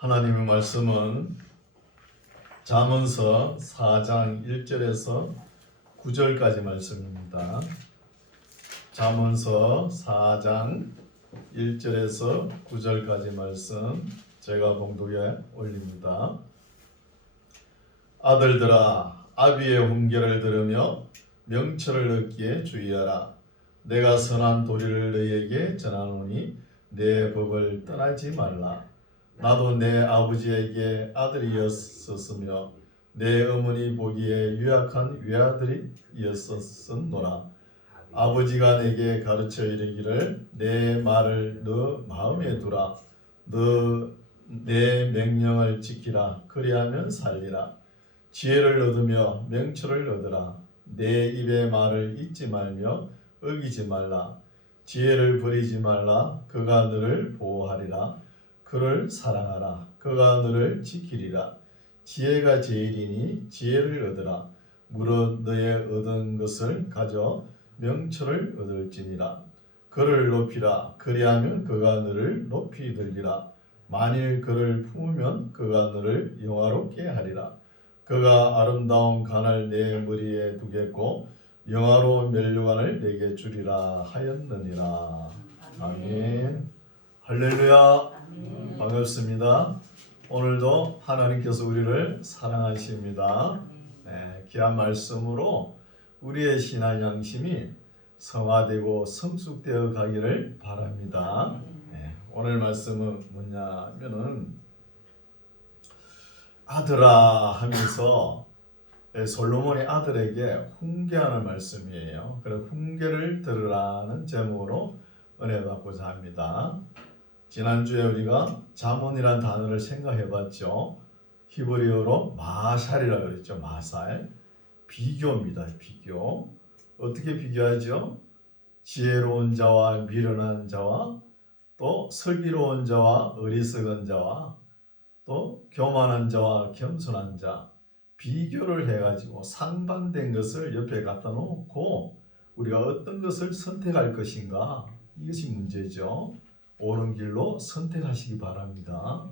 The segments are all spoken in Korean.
하나님의 말씀은 잠언서 4장 1절에서 9절까지 말씀입니다. 잠언서 4장 1절에서 9절까지 말씀 제가 봉독에 올립니다. 아들들아, 아비의 훈계를 들으며 명철을 얻기에 주의하라. 내가 선한 도리를 너희에게 전하노니 내 법을 떠나지 말라. 나도 내 아버지에게 아들이었었으며 내 어머니 보기에 유약한 외아들이었었노라. 아버지가 내게 가르쳐 이르기를 내 말을 너 마음에 두라. 너 내 명령을 지키라. 그리하면 살리라. 지혜를 얻으며 명철을 얻으라. 내 입의 말을 잊지 말며 어기지 말라. 지혜를 버리지 말라. 그가 너를 보호하리라. 그를 사랑하라. 그가 너를 지키리라. 지혜가 제일이니 지혜를 얻으라. 무릇 너의 얻은 것을 가져 명철을 얻을지니라. 그를 높이라. 그리하면 그가 너를 높이 들리라. 만일 그를 품으면 그가 너를 영화롭게 하리라. 그가 아름다운 관을 내 머리에 두겠고 영화로운 면류관을 내게 주리라 하였느니라. 아멘. 할렐루야. 반갑습니다. 오늘도 하나님께서 우리를 사랑하십니다. 귀한 말씀으로 우리의 신앙 양심이 성화되고 성숙되어 가기를 바랍니다. 오늘 말씀은 뭐냐면은 아들아 하면서 솔로몬의 아들에게 훈계하는 말씀이에요. 그래서 훈계를 들으라는 제목으로 은혜 받고자 합니다. 지난주에 우리가 잠언이라는 단어를 생각해 봤죠. 히브리어로 마샬이라고 그랬죠. 마샬. 비교입니다. 비교. 어떻게 비교하죠? 지혜로운 자와 미련한 자와 또 슬기로운 자와 어리석은 자와 또 교만한 자와 겸손한 자, 비교를 해가지고 상반된 것을 옆에 갖다 놓고 우리가 어떤 것을 선택할 것인가, 이것이 문제죠. 옳은 길로 선택하시기 바랍니다.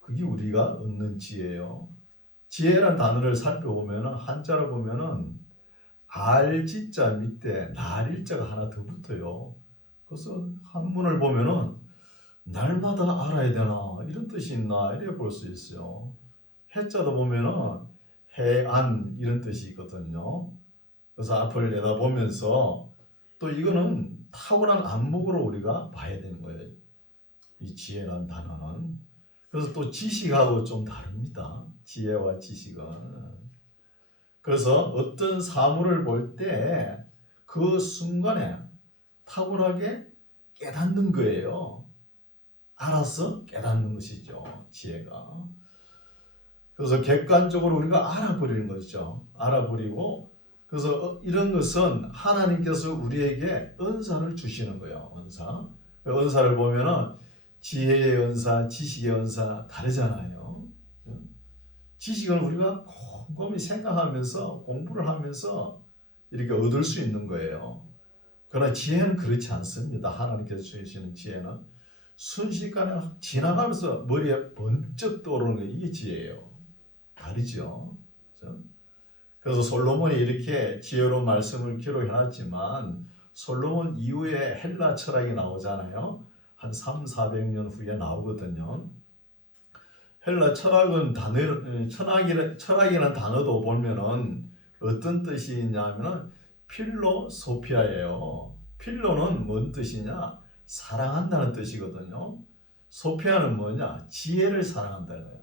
그게 우리가 얻는 지혜예요. 지혜란 단어를 살펴보면 한자로 보면은 알지자 밑에 날일자가 하나 더 붙어요. 그래서 한문을 보면은 날마다 알아야 되나 이런 뜻이 있나 이렇게 볼 수 있어요. 해자도 보면은 해안 이런 뜻이 있거든요. 그래서 앞을 내다보면서 또 이거는 탁월한 안목으로 우리가 봐야 되는 거예요. 이 지혜라는 단어는. 그래서 또 지식하고 좀 다릅니다. 지혜와 지식은. 그래서 어떤 사물을 볼 때 그 순간에 탁월하게 깨닫는 거예요. 알아서 깨닫는 것이죠. 지혜가. 그래서 객관적으로 우리가 알아버리는 것이죠. 알아버리고 그래서 이런 것은 하나님께서 우리에게 은사를 주시는 거예요. 은사. 은사를 보면은 지혜의 은사, 지식의 은사 다르잖아요. 지식은 우리가 곰곰이 생각하면서 공부를 하면서 이렇게 얻을 수 있는 거예요. 그러나 지혜는 그렇지 않습니다. 하나님께서 주시는 지혜는 순식간에 지나가면서 머리에 번쩍 떠오르는 게 이게 지혜예요. 다르죠. 그래서 솔로몬이 이렇게 지혜로운 말씀을 기록해놨지만 솔로몬 이후에 헬라 철학이 나오잖아요. 한 300~400년 후에 나오거든요. 헬라 철학은 철학이라는 단어도 보면은 어떤 뜻이 있냐면은 필로소피아예요. 필로는 뭔 뜻이냐? 사랑한다는 뜻이거든요. 소피아는 뭐냐? 지혜를 사랑한다는 거예요.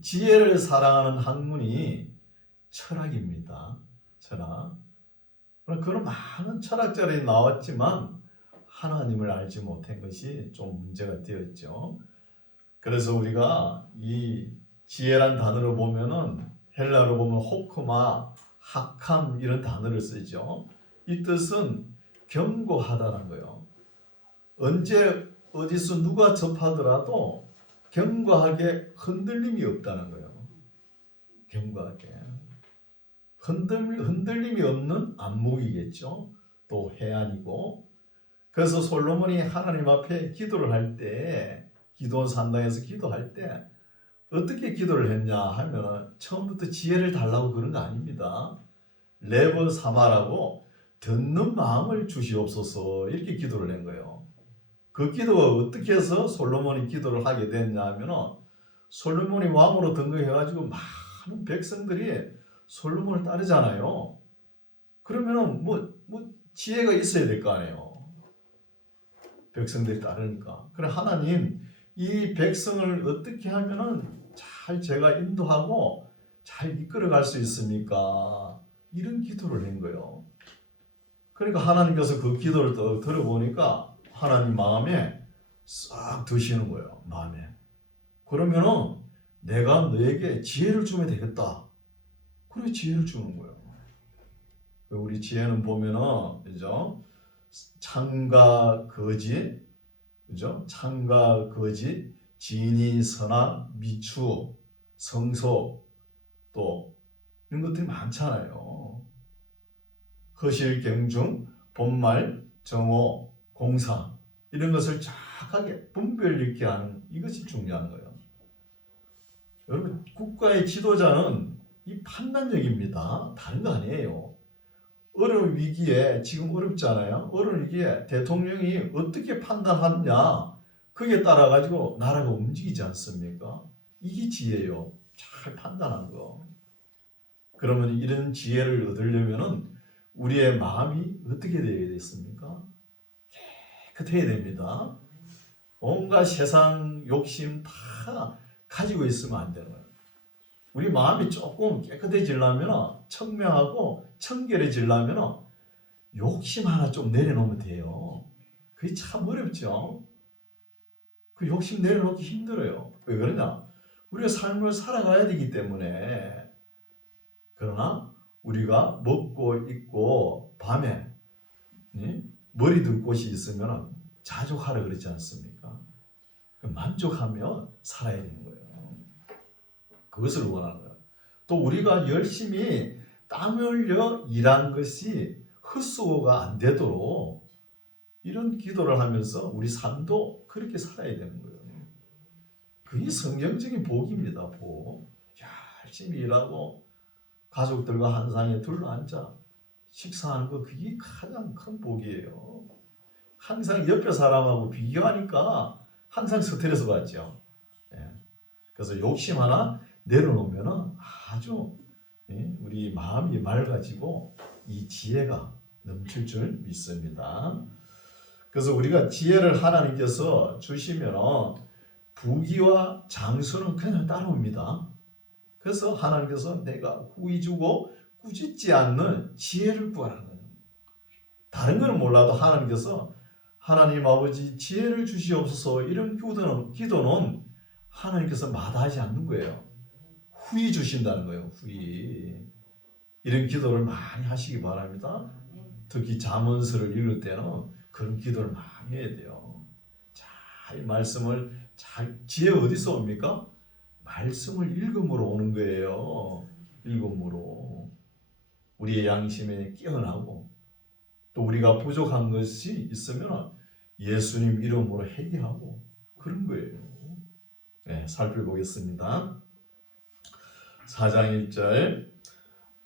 지혜를 사랑하는 학문이 철학입니다. 철학. 그런 많은 철학자들이 나왔지만 하나님을 알지 못한 것이 좀 문제가 되었죠. 그래서 우리가 이 지혜란 단어를 보면은 헬라로 보면 호크마, 학함 이런 단어를 쓰죠. 이 뜻은 견고하다는 거예요. 언제 어디서 누가 접하더라도 견고하게 흔들림이 없다는 거예요. 견고하게. 흔들림이 없는 안목이겠죠. 또 해안이고. 그래서 솔로몬이 하나님 앞에 기도를 할 때 기도원 산당에서 기도할 때 어떻게 기도를 했냐 하면은 처음부터 지혜를 달라고 그런 거 아닙니다. 레버 사마라고 듣는 마음을 주시옵소서 이렇게 기도를 한 거예요. 그 기도가 어떻게 해서 솔로몬이 기도를 하게 됐냐 하면은 솔로몬이 왕으로 등극해가지고 많은 백성들이 솔로몬을 따르잖아요. 그러면은 뭐 지혜가 있어야 될 거 아니에요. 백성들이 따르니까. 그래 하나님 이 백성을 어떻게 하면은 잘 제가 인도하고 잘 이끌어갈 수 있습니까? 이런 기도를 한 거예요. 그러니까 하나님께서 그 기도를 들어보니까 하나님 마음에 싹 드시는 거예요. 마음에. 그러면은 내가 너에게 지혜를 주면 되겠다. 그래 지혜를 주는 거예요. 우리 지혜는 보면은 그죠? 창과 거짓, 그죠? 창과 거짓, 진이 선악, 미추, 성소 또 이런 것들이 많잖아요. 허실, 경중, 본말, 정오, 공사 이런 것을 정확하게 분별 있게 하는 이것이 중요한 거예요. 여러분 국가의 지도자는 이 판단력입니다. 다른 거 아니에요. 어려운 위기에 지금 어렵잖아요. 어려운 위기에 대통령이 어떻게 판단하느냐 그게 따라 가지고 나라가 움직이지 않습니까? 이게 지혜예요. 잘 판단한 거. 그러면 이런 지혜를 얻으려면은 우리의 마음이 어떻게 되어야 되겠습니까? 깨끗해야 됩니다. 온갖 세상 욕심 다 가지고 있으면 안 되는 거예요. 우리 마음이 조금 깨끗해지려면 청명하고 청결해지려면 욕심 하나 좀 내려놓으면 돼요. 그게 참 어렵죠. 그 욕심 내려놓기 힘들어요. 왜 그러냐? 우리가 삶을 살아가야 되기 때문에. 그러나 우리가 먹고 입고 밤에 머리 둘 곳이 있으면 자족하라 그러지 않습니까? 만족하며 살아야 되는 거예요. 그것을 원하는 거예요. 또 우리가 열심히 땀 흘려 일한 것이 헛수고가 안 되도록 이런 기도를 하면서 우리 삶도 그렇게 살아야 되는 거예요. 그게 성경적인 복입니다. 복. 열심히 일하고 가족들과 한 상에 둘러앉아 식사하는 거 그게 가장 큰 복이에요. 항상 옆에 사람하고 비교하니까 항상 스트레스 받죠. 그래서 욕심 하나 내려놓으면 아주 우리 마음이 맑아지고 이 지혜가 넘칠 줄 믿습니다. 그래서 우리가 지혜를 하나님께서 주시면 부귀와 장수는 그냥 따라옵니다. 그래서 하나님께서 내가 후히 주고 꾸짖지 않는 지혜를 구하라는 거예요. 다른 거는 몰라도 하나님께서 하나님 아버지 지혜를 주시옵소서 이런 기도는 하나님께서 마다하지 않는 거예요. 후히 주신다는 거예요. 후히. 이런 기도를 많이 하시기 바랍니다. 특히 잠언서를 읽을 때는 그런 기도를 많이 해야 돼요. 잘 말씀을 지혜 어디서 옵니까? 말씀을 읽음으로 오는 거예요. 읽음으로. 우리의 양심에 깨어나고 또 우리가 부족한 것이 있으면 예수님 이름으로 회개하고 그런 거예요. 살펴보겠습니다. 4장 1절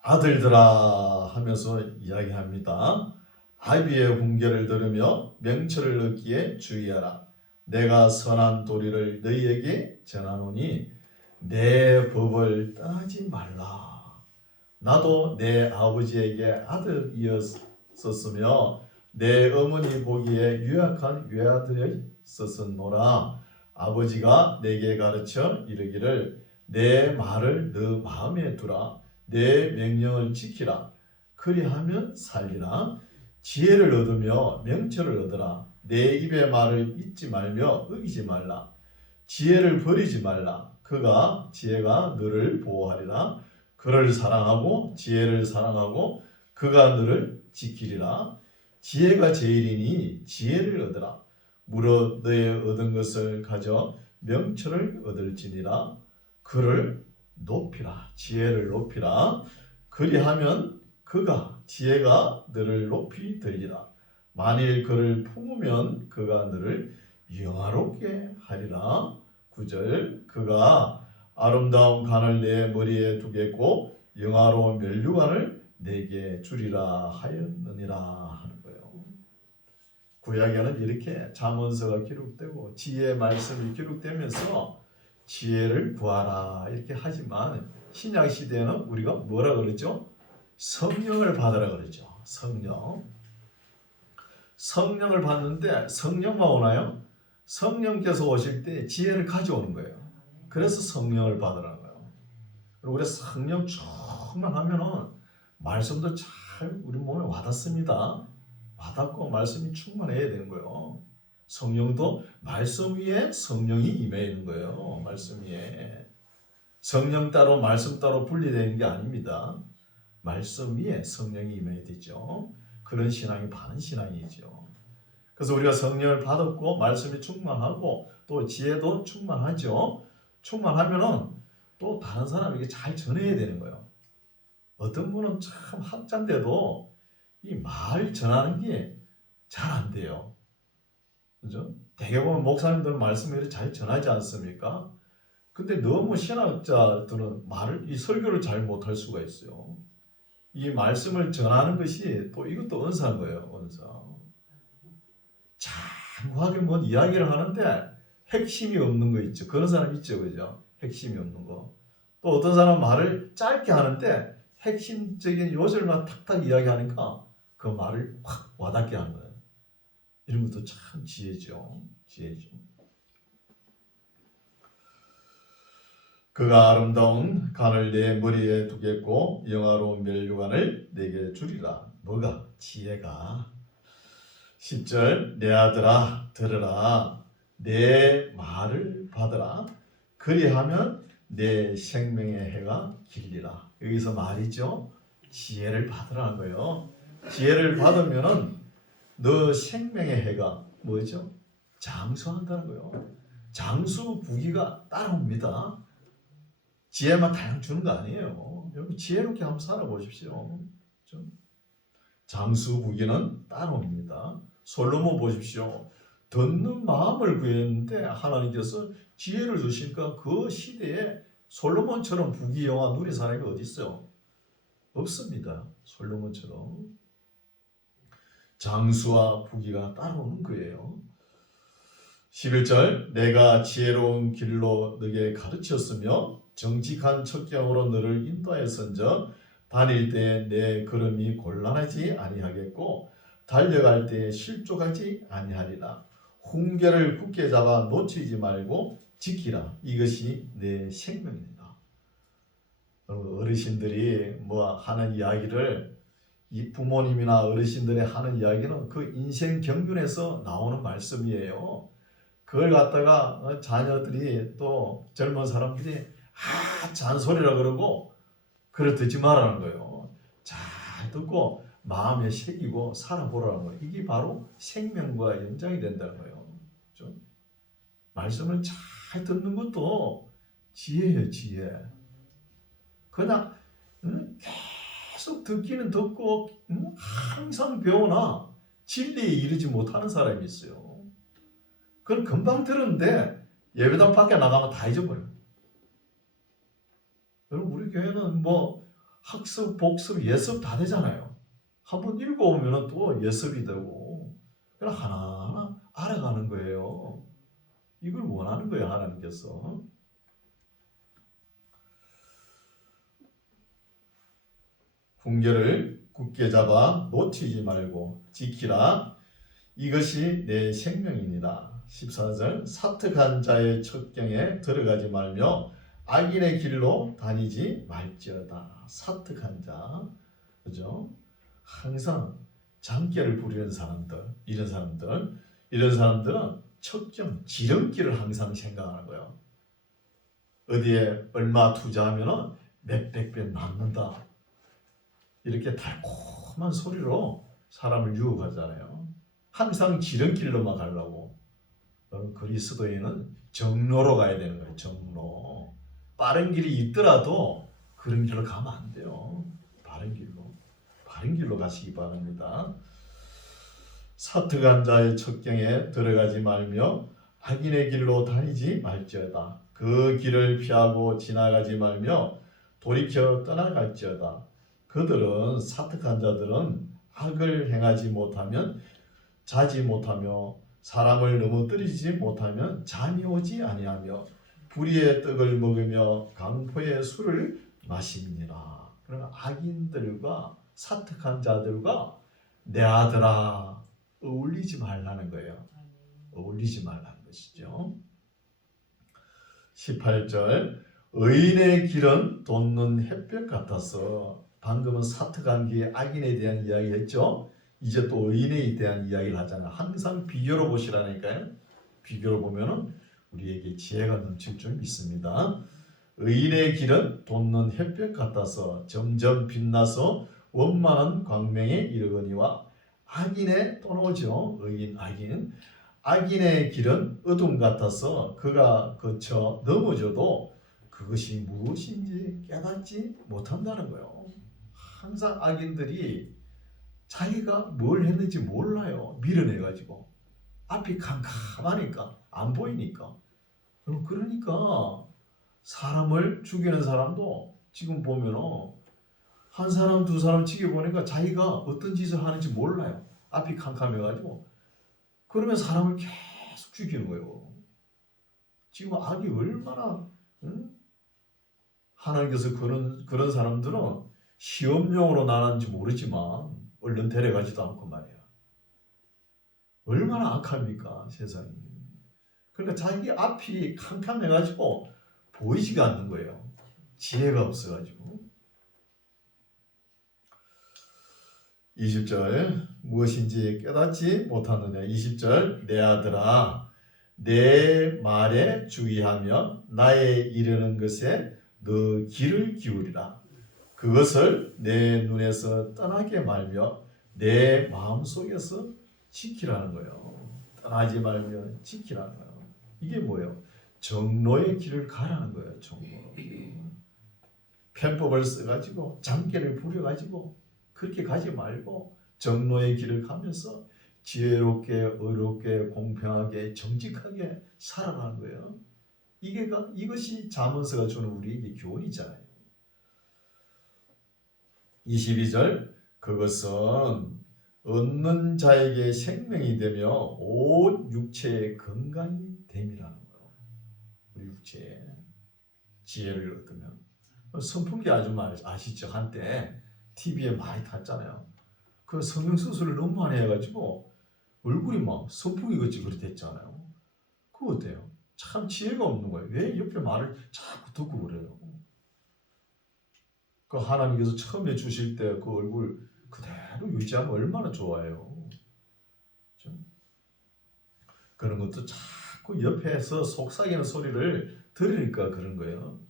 아들들아 하면서 이야기합니다. 아비의 훈계를 들으며 명철을 얻기에 주의하라. 내가 선한 도리를 너희에게 전하노니 내 법을 떠나지 말라. 나도 내 아버지에게 아들이었었으며 내 어머니 보기에 유약한 외아들이었었노라. 아버지가 내게 가르쳐 이르기를 내 말을 너 마음에 두라. 내 명령을 지키라. 그리하면 살리라. 지혜를 얻으며 명철을 얻으라. 내 입의 말을 잊지 말며 어기지 말라. 지혜를 버리지 말라. 지혜가 너를 보호하리라. 그를 사랑하고 지혜를 사랑하고 그가 너를 지키리라. 지혜가 제일이니 지혜를 얻으라. 무릇 너의 얻은 것을 가져 명철을 얻을지니라. 그를 높이라. 지혜를 높이라. 그리하면 지혜가 너를 높이 들리라. 만일 그를 품으면 그가 너를 영화롭게 하리라. 9절 그가 아름다운 관을 내 머리에 두겠고 영화로운 면류관을 내게 주리라 하였느니라 하는 거예요. 구약에는 이렇게 잠언서가 기록되고 지혜의 말씀이 기록되면서 지혜를 구하라 이렇게 하지만 신약 시대에는 우리가 뭐라 그러죠? 성령을 받으라 그러죠. 성령을 받는데 성령만 오나요? 성령께서 오실 때 지혜를 가져오는 거예요. 그래서 성령을 받으라는 거예요. 그리고 우리 성령 충만하면은 말씀도 잘 우리 몸에 와닿습니다. 와닿고 말씀이 충만해야 되는 거예요. 성령도 말씀 위에 성령이 임해 있는 거예요. 말씀 위에 성령 따로 말씀 따로 분리되는 게 아닙니다. 말씀 위에 성령이 임해야 되죠. 그런 신앙이 바른 신앙이죠. 그래서 우리가 성령을 받았고 말씀이 충만하고 또 지혜도 충만하죠. 충만하면은 또 다른 사람에게 잘 전해야 되는 거예요. 어떤 분은 참 학자인데도 이 말 전하는 게 잘 안 돼요. 그죠? 대개 보면 목사님들은 말씀을 잘 전하지 않습니까? 근데 너무 신학자들은 이 설교를 잘 못할 수가 있어요. 이 말씀을 전하는 것이 또 이것도 은사인 거예요. 은사. 장구하게 뭔 이야기를 하는데 핵심이 없는 거 있죠. 그런 사람 있죠. 그죠? 핵심이 없는 거. 또 어떤 사람 말을 짧게 하는데 핵심적인 요절만 탁탁 이야기하니까 그 말을 확 와닿게 하는 거예요. 이런 것도 참 지혜죠. 그가 아름다운 관을 내 머리에 두겠고 영화로운 면류관을 내게 주리라. 뭐가? 지혜가. 10절 내 아들아 들으라. 내 말을 받으라. 그리하면 내 생명의 해가 길리라. 여기서 말이죠. 지혜를 받으라는 거예요. 지혜를 받으면은 너 생명의 해가 뭐죠? 장수한다는 거예요. 장수 부귀가 따라옵니다. 지혜만 다양 주는 거 아니에요. 여러분 지혜롭게 한번 살아보십시오. 장수 부귀는 따라옵니다. 솔로몬 보십시오. 듣는 마음을 구했는데 하나님께서 지혜를 주시니까 그 시대에 솔로몬처럼 부귀 영화 누린 사람이 어디 있어요? 없습니다. 솔로몬처럼. 장수와 부귀가 따라오는 거예요. 11절 내가 지혜로운 길로 너에게 가르쳤으며 정직한 척경으로 너를 인도하였은즉 다닐 때에 내 걸음이 곤란하지 아니하겠고 달려갈 때에 실족하지 아니하리라. 훈계를 굳게 잡아 놓치지 말고 지키라. 이것이 내 생명입니다. 어르신들이 뭐 하는 이야기를 이 부모님이나 어르신들이 하는 이야기는 그 인생 경륜에서 나오는 말씀이에요. 그걸 갖다가 자녀들이 또 젊은 사람들이 잔소리라 그러고 그걸 듣지 말라는 거예요. 잘 듣고 마음에 새기고 살아보라는 거예요. 이게 바로 생명과 연장이 된다는 거예요. 그렇죠? 말씀을 잘 듣는 것도 지혜예요. 지혜. 그냥 계속 듣기는 듣고 항상 배우나 진리에 이르지 못하는 사람이 있어요. 그건 금방 들었는데 예배당 밖에 나가면 다 잊어버려요. 여러분 우리 교회는 뭐 학습, 복습, 예습 다 되잖아요. 한번 읽어오면 또 예습이 되고 그냥 하나하나 알아가는 거예요. 이걸 원하는 거예요. 하나님께서. 훈계를 굳게 잡아 놓치지 말고 지키라. 이것이 내 생명이니라. 14절 사특한 자의 첩경에 들어가지 말며 악인의 길로 다니지 말지어다. 사특한 자, 그죠? 항상 장깨를 부리는 사람들, 이런 사람들은 첩경, 지름길을 항상 생각하는 거예요. 어디에 얼마 투자하면 몇백 배 남는다. 이렇게 달콤한 소리로 사람을 유혹하잖아요. 항상 지름길로만 가려고. 그리스도인은 정로로 가야 되는 거예요. 정로. 빠른 길이 있더라도 그런 길로 가면 안 돼요. 바른 길로 가시기 바랍니다. 사특한 자의 첩경에 들어가지 말며 악인의 길로 다니지 말지어다. 그 길을 피하고 지나가지 말며 돌이켜 떠나갈지어다. 그들은 사특한 자들은 악을 행하지 못하면 자지 못하며 사람을 넘어뜨리지 못하면 잠이 오지 아니하며 불의의 떡을 먹으며 강포의 술을 마십니다. 그러나 악인들과 사특한 자들과 내 아들아 어울리지 말라는 거예요. 어울리지 말라는 것이죠. 18절 의인의 길은 돋는 햇볕 같아서 방금은 사특한 게 악인에 대한 이야기했죠. 이제 또 의인에 대한 이야기를 하잖아요. 항상 비교로 보시라니까요. 비교로 보면은 우리에게 지혜가 넘칠 줄 믿습니다. 의인의 길은 돋는 햇볕 같아서 점점 빛나서 원만한 광명에 이르거니와 악인의 또 나오죠. 의인 악인 악인의 길은 어둠 같아서 그가 거쳐 넘어져도 그것이 무엇인지 깨닫지 못한다는 거예요. 항상 악인들이 자기가 뭘 했는지 몰라요. 밀어내가지고 앞이 캄캄하니까 안 보이니까. 그러니까 사람을 죽이는 사람도 지금 보면은 한 사람 두 사람 죽여보니까 자기가 어떤 짓을 하는지 몰라요. 앞이 캄캄해가지고 그러면 사람을 계속 죽이는 거예요. 지금 악이 얼마나 하나님께서 그런 사람들은 시험용으로 나는지 모르지만 얼른 데려가지도 않고 말이야. 얼마나 악합니까 세상이. 그러니까 자기 앞이 캄캄해가지고 보이지가 않는 거예요. 지혜가 없어가지고. 20절 무엇인지 깨닫지 못하느냐. 20절 내 아들아 내 말에 주의하며 나의 이르는 것에 너 귀를 기울이라. 그것을 내 눈에서 떠나게 말며 내 마음속에서 지키라는 거예요. 떠나지 말며 지키라는 거예요. 이게 뭐예요? 정로의 길을 가라는 거예요. 정로. 편법을 써가지고 장계를 부려가지고 그렇게 가지 말고 정로의 길을 가면서 지혜롭게 의롭게 공평하게 정직하게 살아가는 거예요. 이것이 잠언서가 주는 우리에게 교훈이잖아요. 22절 그것은 얻는 자에게 생명이 되며 온 육체의 건강이 됨이라는 거예요. 우리 육체에 지혜를 얻으면 선풍기 아줌마 아시죠? 한때 TV에 많이 탔잖아요. 그 성형수술을 너무 많이 해가지고 얼굴이 막 선풍기 같이 그렇게 됐잖아요. 그거 어때요? 참 지혜가 없는 거예요. 왜 옆에 말을 자꾸 듣고 그래요? 그 하나님께서 처음에 주실 때 그 얼굴 그대로 유지하면 얼마나 좋아요. 그렇죠? 그런 것도 자꾸 옆에서 속삭이는 소리를 들으니까 그런 거예요.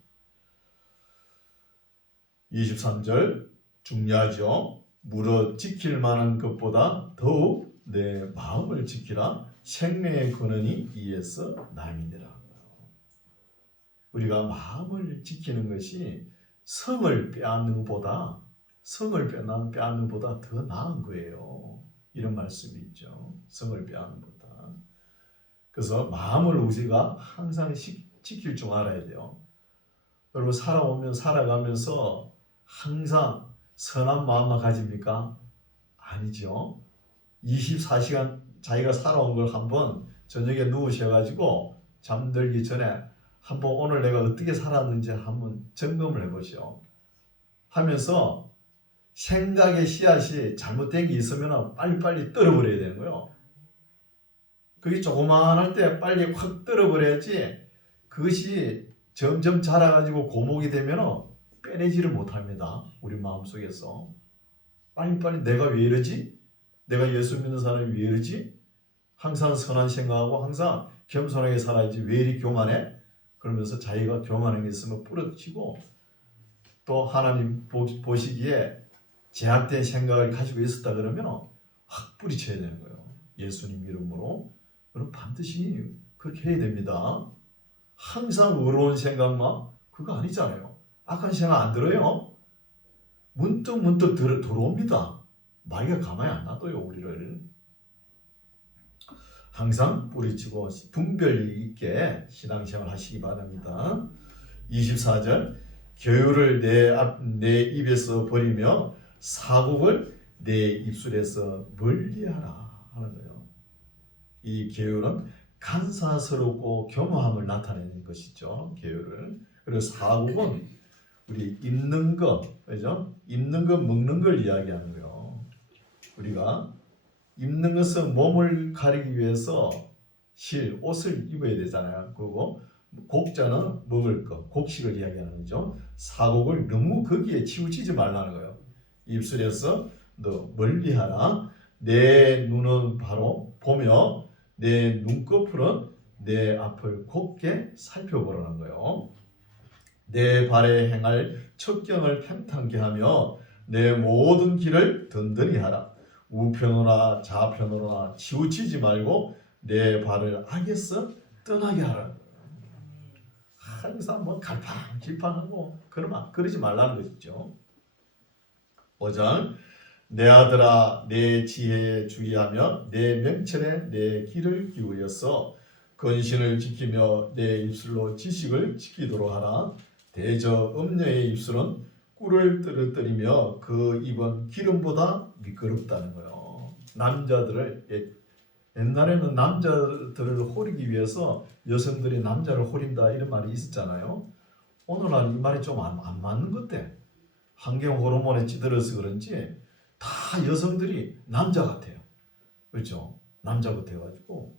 23절 중요하죠. 물어 지킬 만한 것보다 더욱 내 마음을 지키라. 생명의 근원이 이에서 남이니라. 우리가 마음을 지키는 것이 성을 빼앗는 것보다 더 나은 거예요. 이런 말씀이 있죠. 성을 빼앗는 것보다. 그래서 마음을 우리가 항상 지킬 줄 알아야 돼요. 여러분 살아가면서 항상 선한 마음만 가집니까? 아니죠. 24시간 자기가 살아온 걸 한번 저녁에 누우셔가지고 잠들기 전에 한번 오늘 내가 어떻게 살았는지 한번 점검을 해보시오. 하면서 생각의 씨앗이 잘못된 게 있으면 빨리빨리 떨어버려야 되는 거예요. 그게 조그만할 때 빨리 확 떨어버려야지 그것이 점점 자라가지고 고목이 되면 빼내지를 못합니다. 우리 마음속에서. 빨리빨리 내가 왜 이러지? 내가 예수 믿는 사람이 왜 이러지? 항상 선한 생각하고 항상 겸손하게 살아야지 왜 이리 교만해? 그러면서 자기가 교만한 게 있으면 뿌려치고 또 하나님 보시기에 제약된 생각을 가지고 있었다 그러면 확 뿌리쳐야 되는 거예요. 예수님 이름으로. 그럼 반드시 그렇게 해야 됩니다. 항상 의로운 생각만 그거 아니잖아요. 악한 생각 안 들어요. 문득 들어옵니다. 마귀가 가만히 안 놔둬요. 우리를. 항상 뿌리치고 분별 있게 신앙생활 하시기 바랍니다. 24절 교율을 내 입에서 버리며 사곡을 내 입술에서 멀리하라 하는 거예요. 이 계율은 간사스럽고 겸허함을 나타내는 것이죠. 계율을. 그리고 사곡은 우리 입는 거, 그죠? 입는 거, 먹는 걸 이야기하는 거예요. 우리가 입는 것은 몸을 가리기 위해서 옷을 입어야 되잖아요. 그리고 곡자는 먹을 것, 곡식을 이야기하는 거죠. 사곡을 너무 거기에 치우치지 말라는 거예요. 입술에서 너 멀리하라. 내 눈은 바로 보며 내 눈꺼풀은 내 앞을 곱게 살펴보라는 거예요. 내 발에 행할 첩경을 평탄케 하며 내 모든 길을 든든히 하라. 우편으로나 좌편으로나 치우치지 말고 내 발을 악에서 떠나게 하라. 항상 뭐 갈팡질팡하고 그러지 말라는 것이죠. 5절 내 아들아 내 지혜에 주의하며 내 명철에 내 귀를 기울여서 근신을 지키며 내 입술로 지식을 지키도록 하라. 대저 음녀의 입술은 꿀을 떨어뜨리며 그 입은 기름보다 미끄럽다는 거예요. 옛날에는 남자들을 호리기 위해서 여성들이 남자를 호린다 이런 말이 있었잖아요. 오늘날 이 말이 좀 안 맞는 것 같아. 환경 호르몬에 찌들어서 그런지 다 여성들이 남자 같아요. 그렇죠? 남자 같아가지고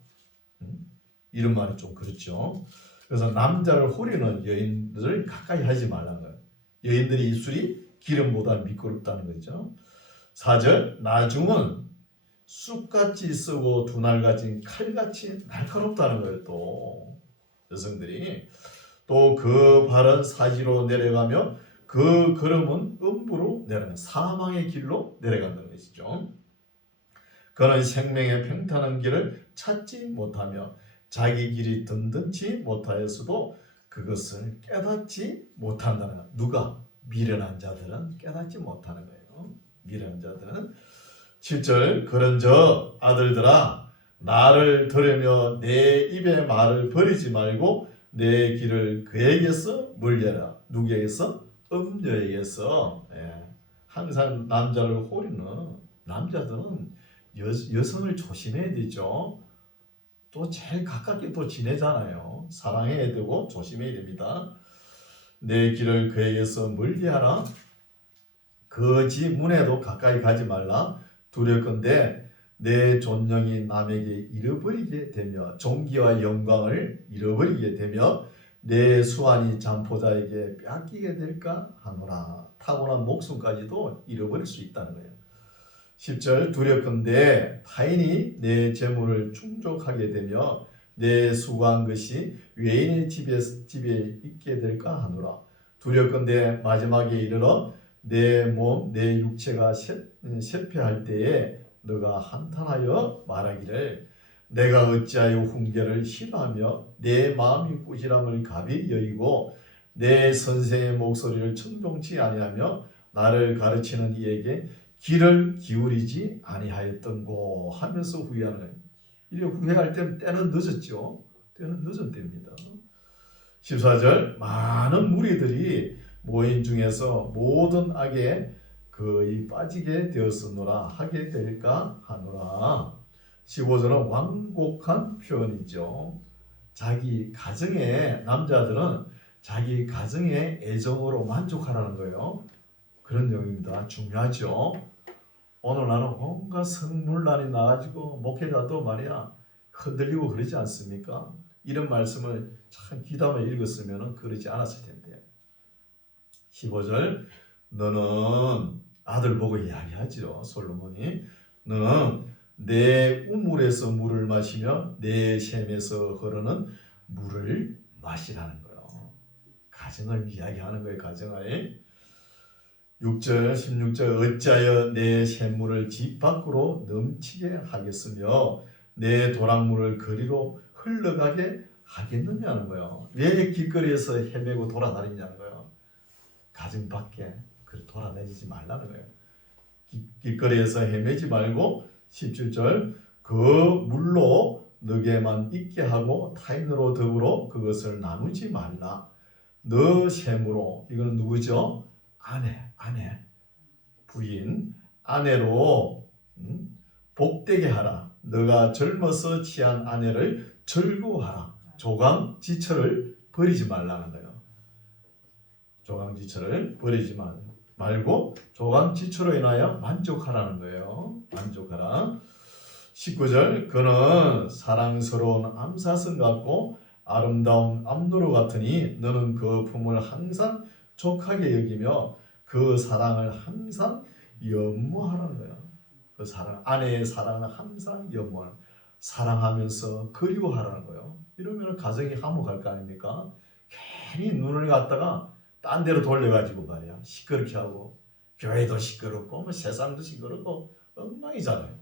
이런 말이 좀 그렇죠. 그래서 남자를 호리는 여인들을 가까이 하지 말라는 거예요. 여인들의 입술이 기름보다 미끄럽다는 거죠. 4절 나중은 쑥같이 쓰고 두날같이 칼같이 날카롭다는 거예요. 또 여성들이 또 그 발은 사지로 내려가며 그 걸음은 음부로 내려가는 사망의 길로 내려간다는 것이죠. 그는 생명의 평탄한 길을 찾지 못하며 자기 길이 든든치 못하였어도 그것을 깨닫지 못한다는 거예요. 누가? 미련한 자들은 깨닫지 못하는 거예요. 미련한 자들은 7절 그런저 아들들아 나를 들으며 내 입의 말을 버리지 말고 내 길을 그에게서 멀리하라. 누구에게서? 음녀에게서. 항상 남자를 호리는 남자들은 여성을 조심해야 되죠. 또 제일 가깝게 또 지내잖아요. 사랑해야 되고 조심해야 됩니다. 내 길을 그에게서 멀리하라. 그 집 문에도 가까이 가지 말라. 두렵건대 내 존영이 남에게 잃어버리게 되며 존귀와 영광을 잃어버리게 되며 내 수완이 잠포자에게 뺏기게 될까 하노라. 타고난 목숨까지도 잃어버릴 수 있다는 거예요. 10절 두렵건대 타인이 내 재물을 충족하게 되며 내 수고한 것이 외인의 집에 있게 될까 하노라. 두렵건대 마지막에 이르러 내 몸, 내 육체가 쇠퇴할 때에 너가 한탄하여 말하기를 내가 어찌하여 훈계를 싫어하며 내 마음이 꾸지람을 갑이 여기고 내 선생의 목소리를 청종치 아니하며 나를 가르치는 이에게 귀를 기울이지 아니하였던고 하면서 후회하는 거예요. 이렇게 후회할 때는 늦었죠. 때는 늦은 때입니다. 14절 많은 무리들이 모인 중에서 모든 악에 거의 빠지게 되었으노라 하게 될까 하노라. 15절은 완곡한 표현이죠. 자기 가정의 남자들은 자기 가정의 애정으로 만족하라는 거예요. 그런 내용입니다. 중요하죠. 오늘 나는 온갖 성물란이 나가지고 목회자도 말이야 흔들리고 그러지 않습니까? 이런 말씀을 참 귀담아 읽었으면 그러지 않았을 텐데. 15절 너는 아들 보고 이야기하죠. 솔로몬이 너는 내 우물에서 물을 마시며 내 샘에서 흐르는 물을 마시라는 거예요. 가정을 이야기하는 거예요. 가정을. 6절 16절 어찌하여 내 샘물을 집 밖으로 넘치게 하겠으며 내 도랑물을 거리로 흘러가게 하겠느냐는 거예요. 왜 길거리에서 헤매고 돌아다니냐는 거예요. 가정 밖에 돌아다니지 말라는 거예요. 길거리에서 헤매지 말고 17절 그 물로 너게만 있게 하고 타인으로 더불어 그것을 나누지 말라. 너 셈으로, 이거는 누구죠? 아내, 부인, 아내로 복되게 하라. 너가 젊어서 취한 아내를 즐거워하라. 조강지처를 버리지 말라는 거예요. 조강지처를 버리지 말고 조강지처로 인하여 만족하라는 거예요. 만족하라. 19절, 그는 사랑스러운 암사슴 같고 아름다운 암노루 같으니 너는 그 품을 항상 족하게 여기며 그 사랑을 항상 연모하라는 거예요. 그 사랑, 아내의 사랑을 항상 연모하는, 사랑하면서 그리워하라는 거예요. 이러면 가정이 화목할 거 아닙니까? 괜히 눈을 갖다가 딴 데로 돌려가지고 말이야, 시끄럽게 하고 교회도 시끄럽고 뭐 세상도 시끄럽고 엉망이잖아요.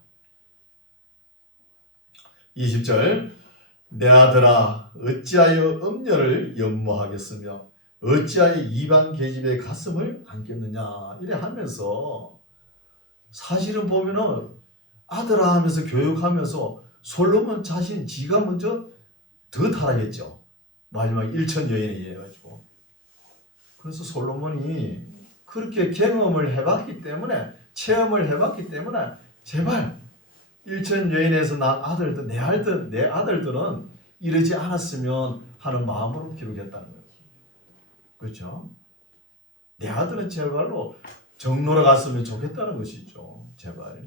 20절, 내 아들아 어찌하여 음녀를 연모하겠으며 어찌하여 이방 계집의 가슴을 안겠느냐, 이래 하면서 사실은 보면은 아들아 하면서 교육하면서 솔로몬 자신 지가 먼저 더 타락했죠. 마지막 일천 여인에 의해 가지고. 그래서 솔로몬이 그렇게 경험을 해봤기 때문에, 체험을 해봤기 때문에 제발 일천 여인에서 난 아들들, 내 아들들은 이러지 않았으면 하는 마음으로 기록했다는 거예요. 그렇죠? 내 아들은 제발로 정로로 갔으면 좋겠다는 것이죠. 제발.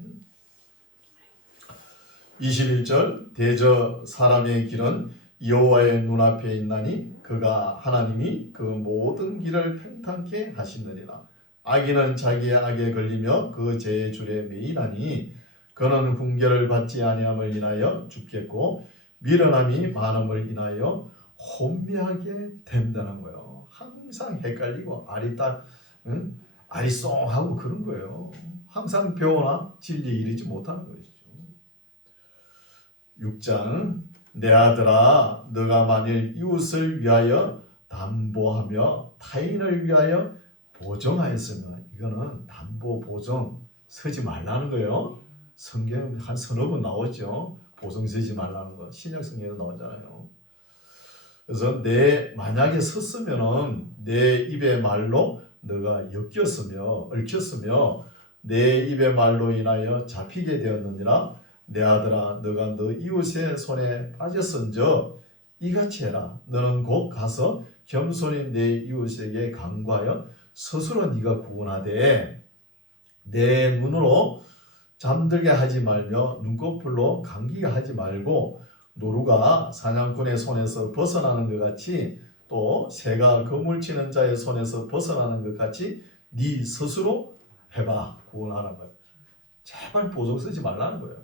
21절, 대저 사람의 길은 여호와의 눈앞에 있나니 그가 하나님이 그 모든 길을 평탄케 하시느니라. 악인은 자기의 악에 걸리며 그 죄의 줄에 매이나니 그는 훈계를 받지 아니함을 인하여 죽겠고 미련함이 많음을 인하여 혼미하게 된다는 거예요. 항상 헷갈리고 아리송하고 그런 거예요. 항상 배우나 진리에 이르지 못하는 것이죠. 6장, 내 아들아 너가 만일 이웃을 위하여 담보하며 타인을 위하여 보정하였으면, 이거는 담보 보정 서지 말라는 거예요. 성경 한 서너 번 나오죠. 보정 서지 말라는 거 신약 성경에도 나오잖아요. 그래서 만약에 섰으면은 내 입의 말로 너가 얽혔으며 내 입의 말로 인하여 잡히게 되었느니라. 내 아들아 너가 너 이웃의 손에 빠졌은저 이같이 해라. 너는 곧 가서 겸손히 내 이웃에게 간구하여 스스로 네가 구원하되 내 눈으로 잠들게 하지 말며 눈꺼풀로 감기게 하지 말고 노루가 사냥꾼의 손에서 벗어나는 것 같이 또 새가 그물치는 자의 손에서 벗어나는 것 같이 네 스스로 해봐. 구원하는 거예요. 제발 보정 쓰지 말라는 거예요.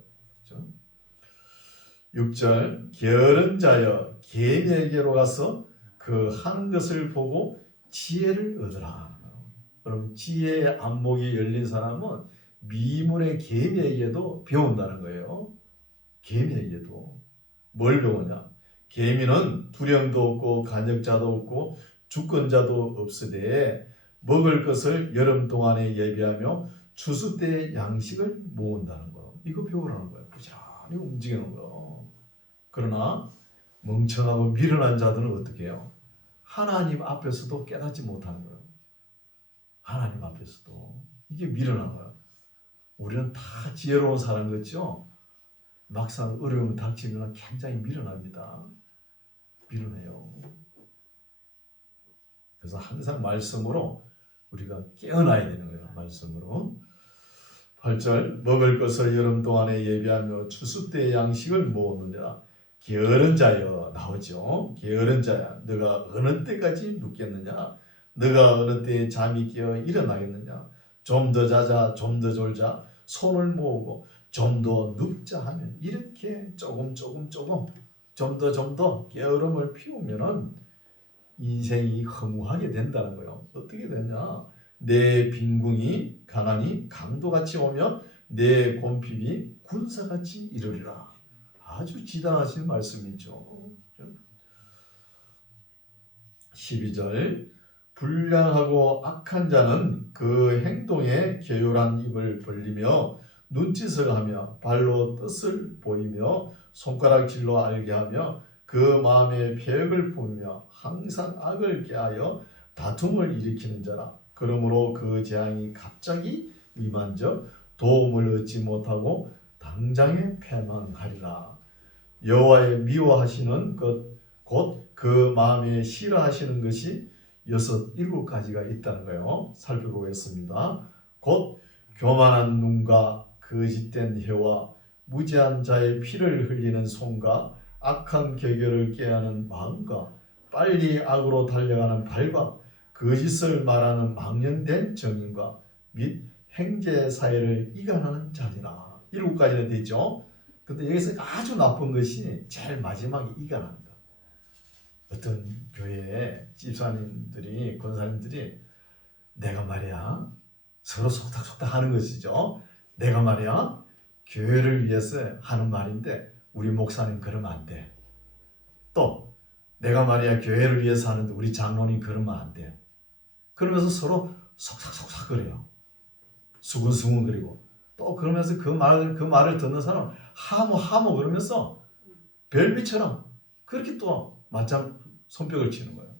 그렇죠? 6절, 게으른 자여 개미에게로 가서 그 하는 것을 보고 지혜를 얻으라. 그럼 지혜의 안목이 열린 사람은 미문의 개미에게도 배운다는 거예요. 개미에게도. 뭘 배우냐? 개미는 두령도 없고 간역자도 없고 주권자도 없으되 먹을 것을 여름 동안에 예비하며 추수 때의 양식을 모은다는 거예요. 이거 배우라는 거예요. 부지런히 움직이는 거예요. 그러나 멍청하고 미련한 자들은 어떻게 해요? 하나님 앞에서도 깨닫지 못하는 거예요. 하나님 앞에서도. 이게 미련한 거예요. 우리는 다 지혜로운 사람 같죠? 막상 어려움이 닥치면 굉장히 미련합니다. 미련해요. 그래서 항상 말씀으로 우리가 깨어나야 되는 거예요. 말씀으로. 8절, 먹을 것을 여름 동안에 예비하며 추수 때의 양식을 모으느니라. 게으른 자여, 나오죠. 게으른 자야, 너가 어느 때까지 눕겠느냐? 너가 어느 때에 잠이 깨어 일어나겠느냐? 좀 더 자자, 좀 더 졸자, 손을 모으고 좀 더 눕자 하면, 이렇게 조금 좀 더 게으름을 피우면은 인생이 허무하게 된다는 거예요. 어떻게 되냐? 내 빈궁이 가난이 강도같이 오며 내 곰핍이 군사같이 이르리라. 아주 지당하신 말씀이죠. 12절, 불량하고 악한 자는 그 행동에 게으란 입을 벌리며 눈짓을 하며 발로 뜻을 보이며 손가락질로 알게 하며 그 마음에 폐역을 품으며 항상 악을 꾀하여 다툼을 일으키는 자라. 그러므로 그 재앙이 갑자기 임한적 도움을 얻지 못하고 당장에 패망하리라. 여호와의 미워하시는 것 곧 그 마음에 싫어하시는 것이 7가지가 있다는 거예요. 살펴보겠습니다. 곧 교만한 눈과 거짓된 혀와 무지한 자의 피를 흘리는 손과 악한 계결을 꾀하는 마음과 빨리 악으로 달려가는 발과 거짓을 말하는 망령된 정인과 및 행제 사회를 이간하는 자니라. 7가지는 되죠. 근데 여기서 아주 나쁜 것이 제일 마지막에 이간합니다. 어떤 교회에 집사님들이, 권사님들이 내가 말이야 서로 속닥속닥 하는 것이죠. 내가 말이야 교회를 위해서 하는 말인데 우리 목사님 그러면 안 돼. 또 내가 말이야 교회를 위해서 하는데 우리 장로님 그러면 안 돼. 그러면서 서로 속삭속삭 그래요. 수근수근 그리고 또 그러면서 그 말을 듣는 사람 하모 그러면서 별미처럼 그렇게 또 맞짱 손뼉을 치는 거예요.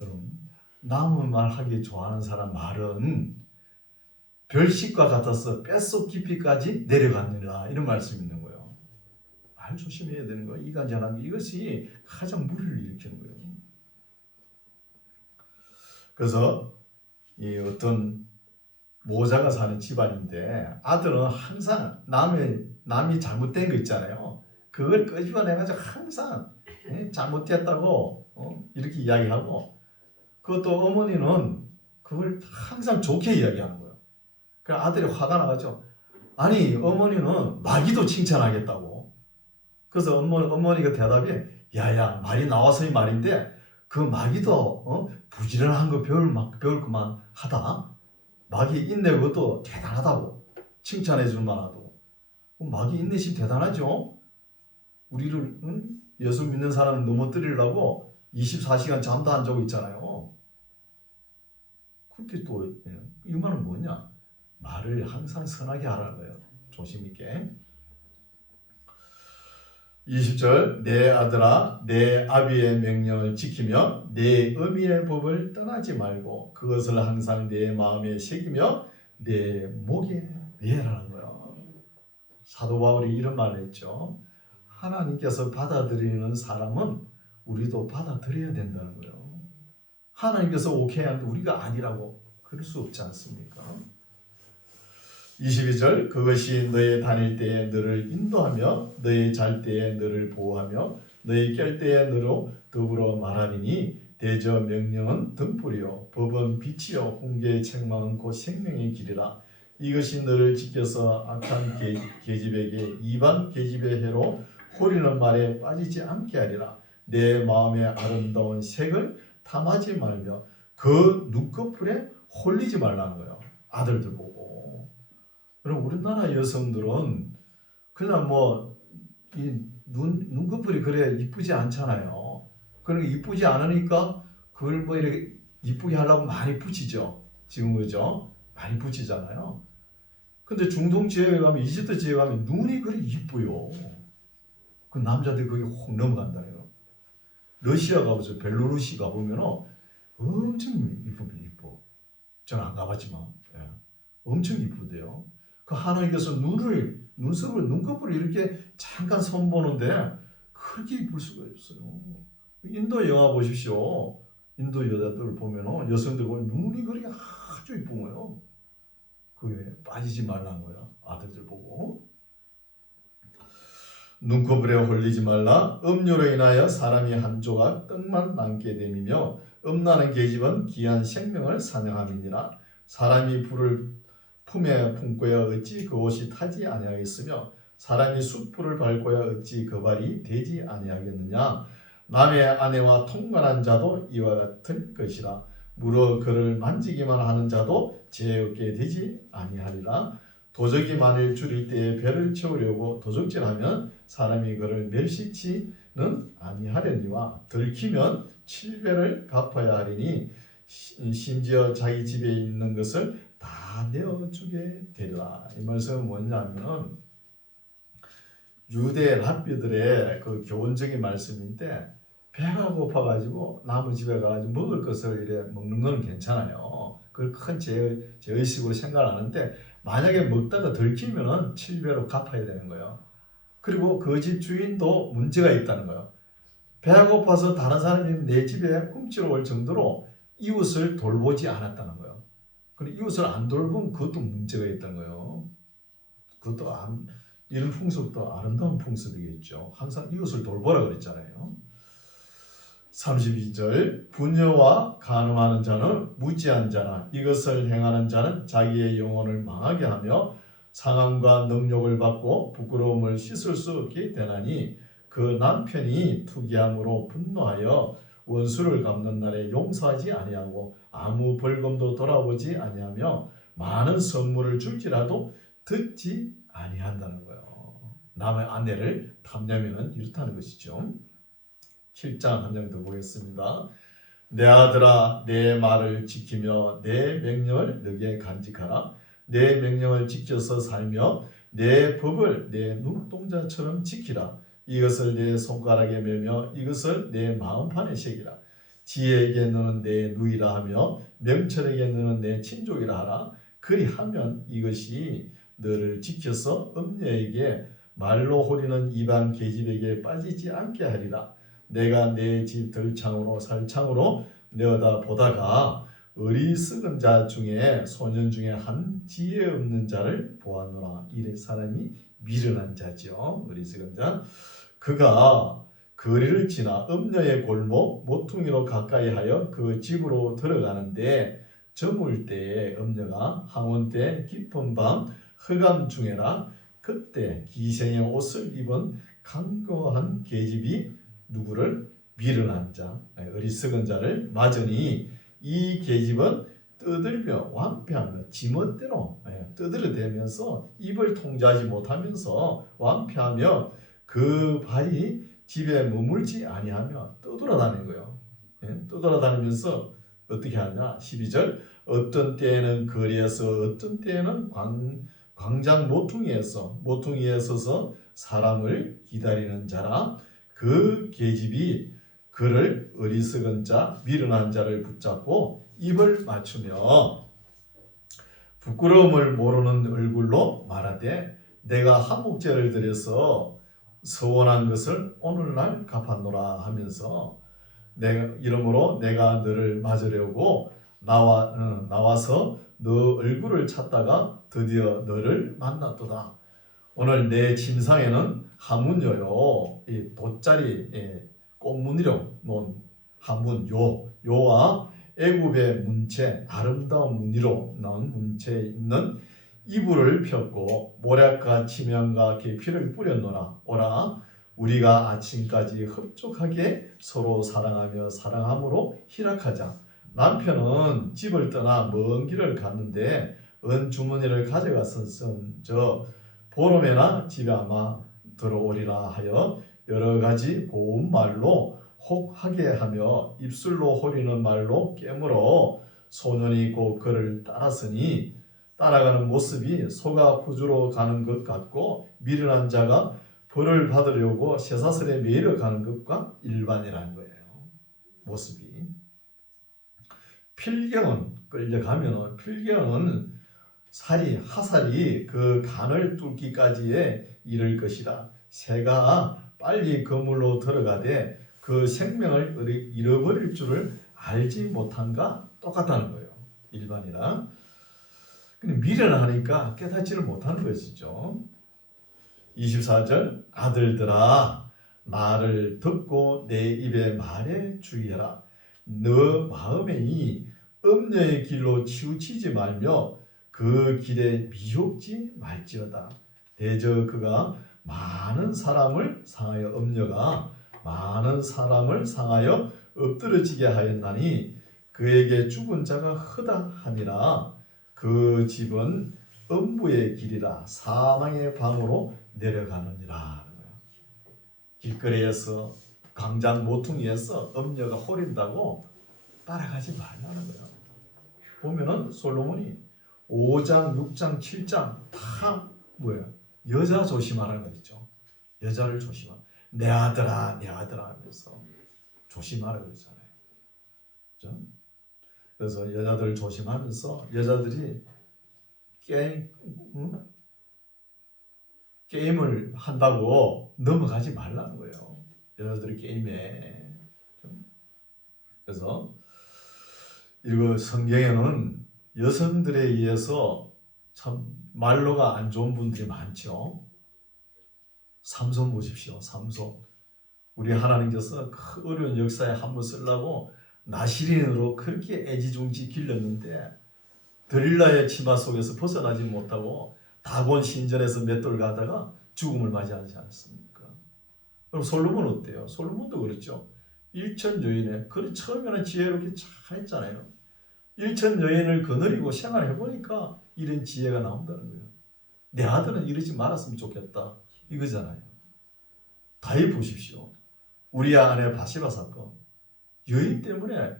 여러분, 남의 말 하기 좋아하는 사람 말은 별식과 같아서 뼛속 깊이까지 내려가느니라, 이런 말씀이 있는 거예요. 말 조심해야 되는 거예요. 이간질하는 이것이 가장 무리를 일으키는 거예요. 그래서 이 어떤 모자가 사는 집안인데 아들은 항상 남이 잘못된 거 있잖아요. 그걸 끄집어내가지고 항상 잘못됐다고 이렇게 이야기하고, 그것도 어머니는 그걸 항상 좋게 이야기하는 거예요. 그래서 아들이 화가 나가죠. 아니 어머니는 마귀도 칭찬하겠다고. 그래서 어머니가 대답이 야야 말이 나와서의 말인데 그 마귀도 부지런한 거 배울 것만 하다. 마귀 인내 그것도 대단하다고 칭찬해 줄 만하다고. 마귀 인내심 대단하죠. 우리를 예수 믿는 사람을 넘어뜨리려고 24시간 잠도 안 자고 있잖아요. 그렇게 또 이 말은 뭐냐? 말을 항상 선하게 하라는 거예요. 조심 있게. 20절 내 아들아 내 아비의 명령을 지키며 내 어미의 법을 떠나지 말고 그것을 항상 내 마음에 새기며 내 목에 매라는 거예요. 사도 바울이 이런 말을 했죠. 하나님께서 받아들이는 사람은 우리도 받아들여야 된다는 거예요. 하나님께서 오케이 하는데 우리가 아니라고 그럴 수 없지 않습니까? 22절 그것이 너의 다닐 때에 너를 인도하며 너의 잘 때에 너를 보호하며 너의 깰 때에 너로 더불어 말하리니 대저 명령은 등불이요 법은 빛이요 훈계의 책망은 곧 생명의 길이라. 이것이 너를 지켜서 악한 계집에게 이방 계집의 해로 호리는 말에 빠지지 않게 하리라. 내 마음의 아름다운 색을 탐하지 말며 그 눈꺼풀에 홀리지 말라는 거예요. 아들들 보고. 그럼 우리나라 여성들은 그냥 이 눈꺼풀이 그래 이쁘지 않잖아요. 그러니까 이쁘지 않으니까 그걸 이렇게 이쁘게 하려고 많이 붙이죠. 지금 그죠? 많이 붙이잖아요. 근데 중동 지역에 가면, 이집트 지역에 가면 눈이 그리 이쁘요. 그 남자들이 거기 혹 넘어간다요. 러시아 가보세요. 벨로루시 가보면 엄청 이쁘면 이뻐. 저는 안 가봤지만 엄청 이쁘대요. 그 하나님께서 눈꺼풀을 이렇게 잠깐 선보는데 그렇게 이쁠 수가 없어요. 인도 영화 보십시오. 인도 여자들 보면 여성들 보면 눈이 그렇게 아주 이쁜 거예요. 그게 빠지지 말라는 거야. 아들들 보고. 눈꺼풀에 홀리지 말라. 음료로 인하여 사람이 한 조각 떡만 남게 됨이며 음란한 계집은 귀한 생명을 사냥함이니라. 사람이 불을 품에 품고야 어찌 그 옷이 타지 아니하겠으며 사람이 숯불을 밟고야 어찌 그 발이 되지 아니하겠느냐. 남의 아내와 통관한 자도 이와 같은 것이라. 무릇 그를 만지기만 하는 자도 죄 없게 되지 아니하리라. 도적이 만일 줄일 때에 배를 채우려고 도적질하면 사람이 그를 멸시치는 아니하려니와 들키면 7배를 갚아야 하리니 심지어 자기 집에 있는 것을 다 내어주게 되리라. 이 말씀은 뭐냐면 유대 랍비들의 그 교훈적인 말씀인데 배가 고파가지고 남의 집에 가가지고 먹을 것을 이래 먹는 건 괜찮아요. 그걸 큰 죄의식으로 생각을 하는데 만약에 먹다가 들키면은 7배로 갚아야 되는 거예요. 그리고 그 집 주인도 문제가 있다는 거예요. 배가 고파서 다른 사람이 내 집에 훔치러 올 정도로 이웃을 돌보지 않았다는 거예요. 그리고 이웃을 안 돌본 그것도 문제가 있다는 거예요. 그것도 이런 풍습도 아름다운 풍습이겠죠. 항상 이웃을 돌보라 그랬잖아요. 32절 분여와 간음하는 자는 무지한 자나 이것을 행하는 자는 자기의 영혼을 망하게 하며 상함과 능욕을 받고 부끄러움을 씻을 수 없게 되나니 그 남편이 투기함으로 분노하여 원수를 갚는 날에 용서하지 아니하고 아무 벌금도 돌아보지 아니하며 많은 선물을 줄지라도 듣지 아니한다는 거예요. 남의 아내를 탐내면은 이렇다는 것이죠. 7장 한 장 더 보겠습니다. 내 아들아 내 말을 지키며 내 명령을 너게 간직하라. 내 명령을 지켜서 살며 내 법을 내 눈동자처럼 지키라. 이것을 내 손가락에 매며 이것을 내 마음판에 새기라. 지혜에게 너는 내 누이라 하며 명철에게 너는 내 친족이라 하라. 그리하면 이것이 너를 지켜서 음녀에게 말로 호리는 이방 계집에게 빠지지 않게 하리라. 내가 내 집 들창으로 살창으로 내어다 보다가 어리석은 자 중에 소년 중에 한 지혜 없는 자를 보았노라. 이래 사람이 미련한 자죠. 어리석은 자. 그가 거리를 지나 음녀의 골목 모퉁이로 가까이 하여 그 집으로 들어가는데 저물 때에 음녀가 항원 때 깊은 밤 흑암 중에라. 그때 기생의 옷을 입은 강고한 계집이 누구를 미련한 자, 어리석은 자를 맞으니 이 계집은 떠들며 완패하며 지멋대로 떠들어대면서 입을 통제하지 못하면서 완패하며 그 발이 집에 머물지 아니하며 떠돌아다니는 거예요. 떠돌아다니면서 어떻게 하냐? 12절 어떤 때에는 거리에서 어떤 때에는 광장 모퉁이에 서서 사람을 기다리는 자라. 그 계집이 그를 어리석은 자 미련한 자를 붙잡고 입을 맞추며 부끄러움을 모르는 얼굴로 말하되 내가 한목제를 드려서 서원한 것을 오늘날 갚았노라 하면서 이러므로 내가 너를 맞으려고 나와서 너 얼굴을 찾다가 드디어 너를 만났도다. 오늘 내 침상에는 하문요요, 이 돗자리 꽃무늬로 놓은 하문 요와 애굽의 문체 아름다운 무늬로 나온 문체에 있는 이불을 폈고 모략과 치명과 계피를 뿌렸노라. 오라 우리가 아침까지 흡족하게 서로 사랑하며 사랑함으로 희락하자. 남편은 집을 떠나 먼 길을 갔는데 은 주머니를 가져갔었저 보름에나 집에 아마 들어오리라 하여 여러 가지 고운 말로 혹하게 하며 입술로 호리는 말로 깨물어 소년이 곧 그를 따랐으니 따라가는 모습이 소가 구주로 가는 것 같고 미련한 자가 벌을 받으려고 쇠사슬에 매이러 가는 것과 일반이라는 거예요. 모습이. 필경은 끌려가면 필경은 하살이 그 간을 뚫기까지에 이를 것이라. 새가 빨리 그물로 들어가되 그 생명을 잃어버릴 줄을 알지 못한가 똑같다는 거예요. 일반이랑. 근데 미련하니까 깨닫지를 못하는 것이죠. 24절 아들들아 말을 듣고 내 입의 말에 주의하라. 너 마음에 이 음녀의 길로 치우치지 말며 그 길에 미혹지 말지어다. 대저 그가 많은 사람을 상하여 음녀가 많은 사람을 상하여 엎드러지게 하였나니 그에게 죽은 자가 허다하니라. 그 집은 음부의 길이라 사망의 방으로 내려가느니라. 길거리에서 광장 모퉁이에서 음녀가 호린다고 따라가지 말라는 거예요. 보면은 솔로몬이 5장, 6장, 7장 다 뭐예요? 여자 조심하라는 거 있죠. 여자를 조심하라. 내 아들아, 내 아들아 하면서 조심하라 그러잖아요. 그렇죠? 그래서 여자들 조심하면서 여자들이 게임을 한다고 넘어가지 말라는 거예요. 여자들이 게임에. 그래서 이거 성경에는 여성들에 의해서 참 말로가 안 좋은 분들이 많죠. 삼손 보십시오. 삼손. 우리 하나님께서 그 어려운 역사에 한번 쓰려고 나시린으로 그렇게 애지중지 길렀는데 드릴라의 치마 속에서 벗어나지 못하고 다곤 신전에서 맷돌 가다가 죽음을 맞이하지 않습니까? 그럼 솔로몬 어때요? 솔로몬도 그렇죠. 일천 여인의 그런 처음에는 지혜롭게 잘 했잖아요. 일천 여인을 거느리고 생활해 보니까 이런 지혜가 나온다는 거예요. 내 아들은 이러지 말았으면 좋겠다 이거잖아요. 다윗 보십시오. 우리아 아내 바시바 사건 여인 때문에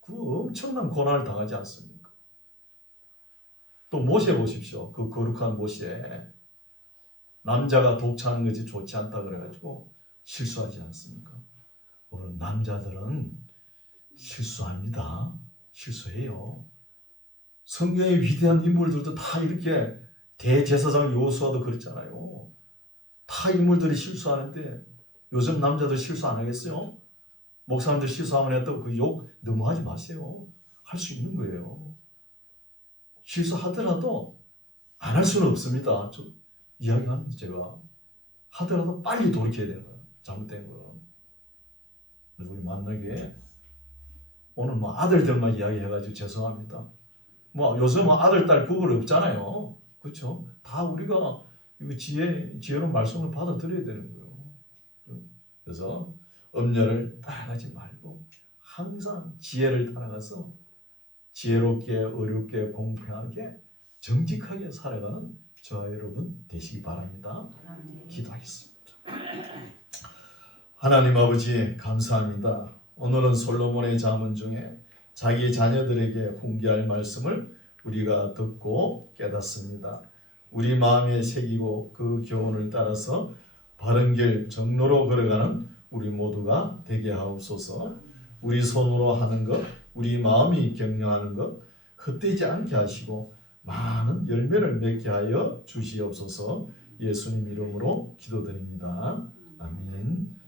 그 엄청난 고난을 당하지 않습니까? 또 모세 보십시오. 그 거룩한 모세 남자가 독차하는 것이 좋지 않다 그래가지고 실수하지 않습니까? 오늘 남자들은 실수합니다. 실수해요. 성경의 위대한 인물들도 다 이렇게 대제사장 요수아도 그랬잖아요. 다 인물들이 실수하는데 요즘 남자들 실수 안 하겠어요? 목사님들 실수하면 했다고 그 욕 너무 하지 마세요. 할 수 있는 거예요. 실수하더라도 안 할 수는 없습니다. 저 이야기합니다. 제가 하더라도 빨리 돌이켜야 되는 거예요. 잘못된 거. 우리 만나게 오늘 뭐 아들들만 이야기해가지고 죄송합니다. 뭐 요즘 아들 딸 구분 없잖아요. 그렇죠? 다 우리가 이거 지혜로운 말씀을 받아들여야 되는 거예요. 그래서 음녀를 따라가지 말고 항상 지혜를 따라가서 지혜롭게 어렵게 공평하게 정직하게 살아가는 저와 여러분 되시기 바랍니다. 기도하겠습니다. 하나님 아버지 감사합니다. 오늘은 솔로몬의 잠언 중에 자기 자녀들에게 훈계할 말씀을 우리가 듣고 깨닫습니다. 우리 마음에 새기고 그 교훈을 따라서 바른 길 정로로 걸어가는 우리 모두가 되게 하옵소서. 우리 손으로 하는 것, 우리 마음이 격려하는 것 헛되지 않게 하시고 많은 열매를 맺게 하여 주시옵소서. 예수님 이름으로 기도드립니다. 아멘.